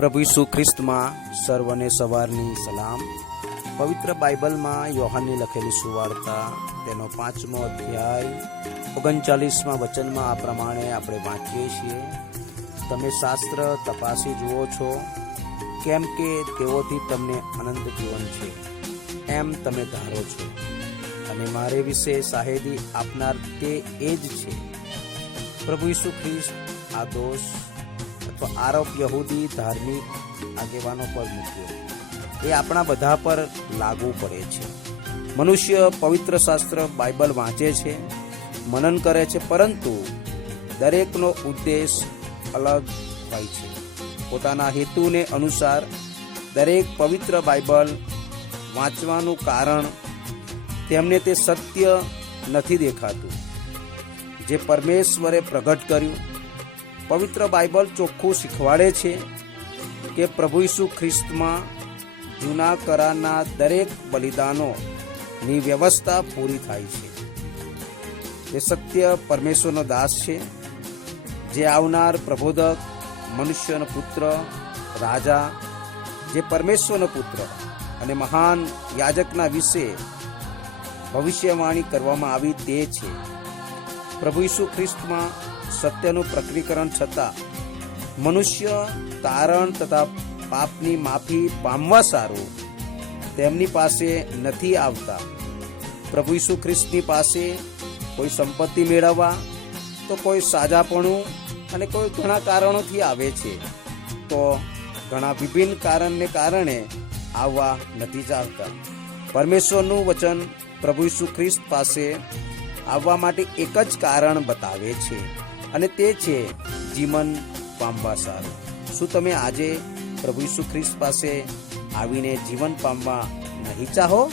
પ્રભુ ઈસુ ખ્રિસ્તમાં સર્વને સવારની સલામ. પવિત્ર બાઇબલમાં યોહાનની લખેલી સુવાર્તા, તેનો પાંચમો અધ્યાય, ઓગણચાલીસમાં વચનમાં આ પ્રમાણે આપણે વાંચીએ છીએ. તમે શાસ્ત્ર તપાસી જુઓ છો, કેમ કે તેઓથી તમને અનંત જીવન છે, એમ તમે ધારો છો. અને મારે વિશે સાહેબી આપનાર તે એ જ છે. પ્રભુ ઈસુ ખ્રિસ્ત, આ દોષ અથવા આરોપ યહૂદી ધાર્મિક આગેવાનો પર મૂક્યો. એ આપણા બધા પર લાગુ પડે છે. મનુષ્ય પવિત્ર શાસ્ત્ર બાઇબલ વાંચે છે, મનન કરે છે, પરંતુ દરેકનો ઉદ્દેશ અલગ હોય છે. પોતાના હેતુને અનુસાર દરેક પવિત્ર બાઇબલ વાંચવાનું કારણ તેમને તે સત્ય નથી દેખાતું. જે પરમેશ્વરે પ્રગટ કર્યું પવિત્ર બાઇબલ ચોખ્ખું શીખવાડે છે કે પ્રભુ ઈસુ ખ્રિસ્તમાં જૂના કરારના દરેક બલિદાનોની વ્યવસ્થા પૂરી થાય છે. તે સત્ય પરમેશ્વરનો દાસ છે. જે આવનાર પ્રબોધક, મનુષ્યનો પુત્ર, રાજા, જે પરમેશ્વરનો પુત્ર અને મહાન યાજકના વિશે ભવિષ્યવાણી કરવામાં આવી તે છે. પ્રભુ ઈસુ ખ્રિસ્તમાં સત્યનું પ્રકટીકરણ છતાં મનુષ્ય તારણ તથા પાપની માફી પામવા સારું તેમની પાસે નથી આવતા. પ્રભુ ઈસુ ખ્રિસ્તની પાસે કોઈ સંપત્તિ મેળવવા તો કોઈ સાજાપણું અને કોઈ ઘણા કારણોથી આવે છે. તો ઘણા વિભિન્ન કારણને કારણે આવવા નથી ચાલતા પરમેશ્વરનું વચન પ્રભુ ઈસુ ખ્રિસ્ત પાસે આવવા માટે એક જ કારણ બતાવે છે, અને તે છે જીવન પામવા સારું શું તમે આજે પ્રભુ ઈસુ ખ્રિસ્ત પાસે આવીને જીવન પામવા નહીં ચાહો?